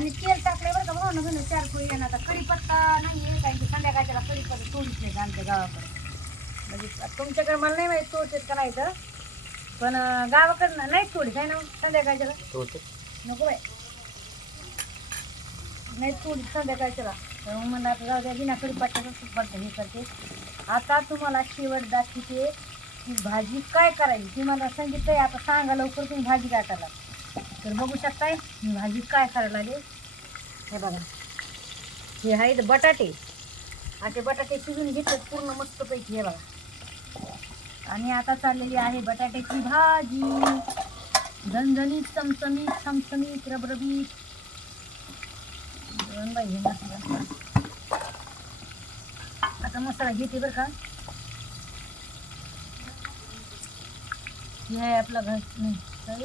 आणि तेल टाकल्यावर का भावना बहिणी चार पोळी येणार. आता कढीपत्ता नाही आहे कारण की संध्याकाळच्याला कढीपत्ता तोडीच नाही आमच्या गावाकडे. म्हणजे तुमच्याकडे मला नाही माहिती तोडतेत का नाही तर. पण गावाकडनं नाहीच तोडीत आहे ना संध्याकाळच्याला? नको बाय नाही तोडीत संध्याकाळच्याला. तर मग म्हणलं आता जाऊ द्या बिना कढीपत्त्याचं पडतं हे करते. आता तुम्हाला शेवट दाखवते की भाजी काय करायची. ती मला सांगितलंय आता सांगा लवकर तुम्ही भाजी काय करायला तर बघू शकताय मी भाजी काय करायला लागेल? हे बघा. हे आहेत बटाटे. आता बटाटे शिजून घेतात पूर्ण मस्तपैकी हे बघा. आणि आता चाललेली आहे बटाट्याची भाजी. झणझणीत चमचमीत चमचमीत रबरबीत. आता मसाला घेते बरं का. हे आहे आपला घर. नाही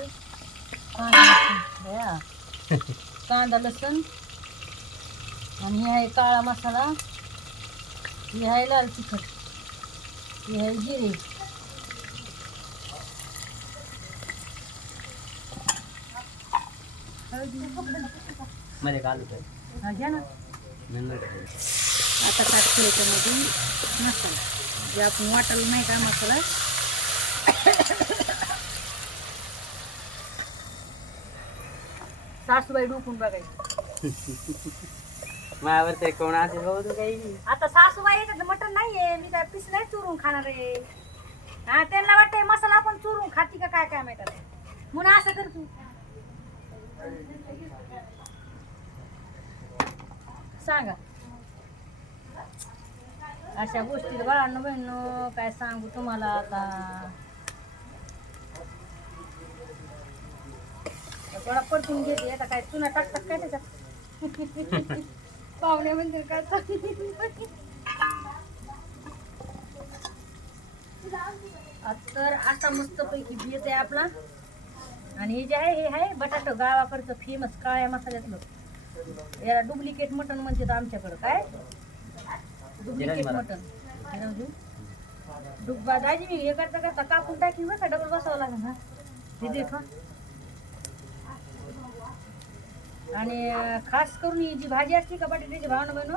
कांदा लसूण आणि हे आहे काळा मसाला हे आहे लाल तिखट हे आहे जिरे. मध्ये घालू हा, घ्या ना. आता टाकतो याच्यामध्ये मसाला जे आपण नाही का मसाला सासूबाई डुकून बघायची. माझ्यावर ते कोण असे हो तू काही? आता सासूबाई येतात मटण नाहीये मी काय पीस नाही चुरून खाणार आहे. हा त्यांना वाटतंय मसाला आपण चुरून खाती का काय काय माहीत. म्हणून असं कर तू. सांगा. अशा गोष्टी बाळांनो बहिणो काय सांगू तुम्हाला आता? थोडा परतून घेते आता काय चुना टाकतात काय त्याच्यात? पाहुणे म्हणजे काय तर असा मस्त पैकी बेत आहे आपला. आणि हे जे आहे हे आहे बटाटो गावाकडचं फेमस काळ्या मसाल्यातलं याला डुप्लिकेट मटन म्हणतात आमच्याकडं. काय? डुप्लिकेट. मटन डुब्बा दाजी मी हे करता करता कापून टाकी का? डबल बसावं लागेल ना? हे आणि खास करून ही जी भाजी असते का बटाट्याची भावना बनव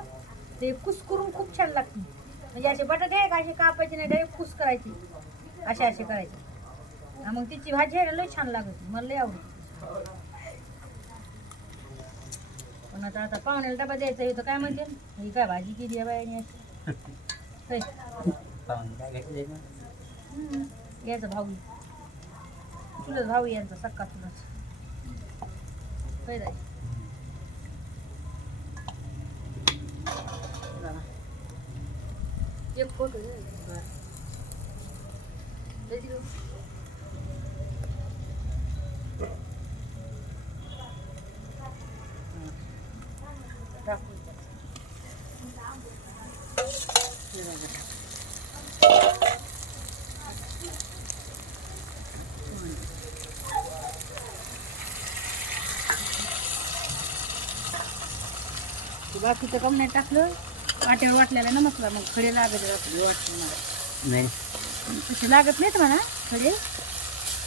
ते कुस करून खूप छान लागते. म्हणजे असे बटाटे आहे का असे कापायचे नाही डायरेक्ट कुस करायची. असे असे करायचे. मग तिची भाजी आहे ना लय छान लागत. मला लय आवडते. पण आता आता पाहुण्याला डबा द्यायचा हे तर काय म्हणते? ही काय भाजी केली आहे बायाने अशी. होय. भाऊ तुलाच भाऊ यांचा सक्का तुलाच. होय एक फोटो दे. बरं. दे तिकडं. हां. टाकून द्या. हे बघा. ते बाकीचं कम नाही टाकलं वाट्यावर वाटलेला ना मसला मग खडे लागत वाटले मला नाही तसे लागत नाहीत म्हणा खडे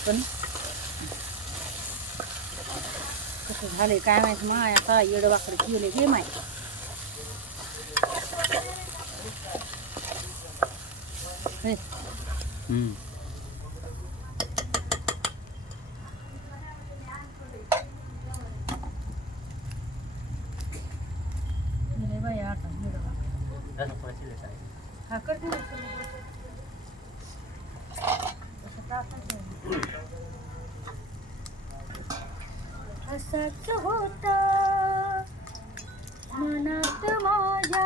पण कसं झालंय काय माहीत माय आता येडं वाकडं केले हे माहीत. हम्म. गेले बाई आता येडं वाकडं. तसं पैसे काय हा करते ना सगळं. तसं टाकायचं. असच होत मनात माझ्या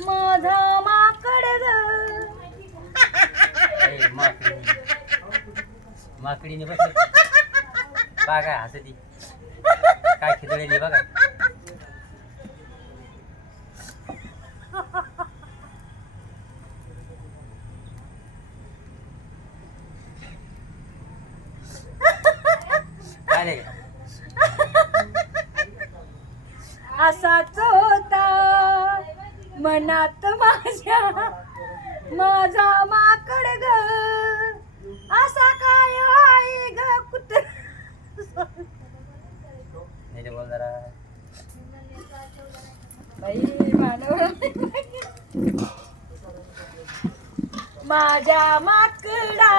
माझा माकड माकडीने बस काय हसती. काय खिदळेली बघा. असाच होता मनात माझ्या माझा माकड ग. असा काय आहे ग कुत्र? माझ्या माकडा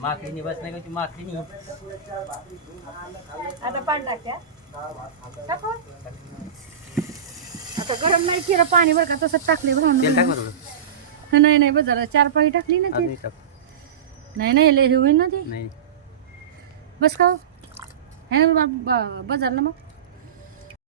माकडीने बस नाही का ती माकडीने आता पाणी टाक्या टाकू? आता गरम नाही केलं पाणी बरं का तसंच टाकले तेल टाक नाही नाही बस जरा चार पाळी टाकली ना अजून ते टाक. नाही नाही लय हे होईल ना ते. नाही. बस का हो? ना बा- बा- बस झालं ना मग.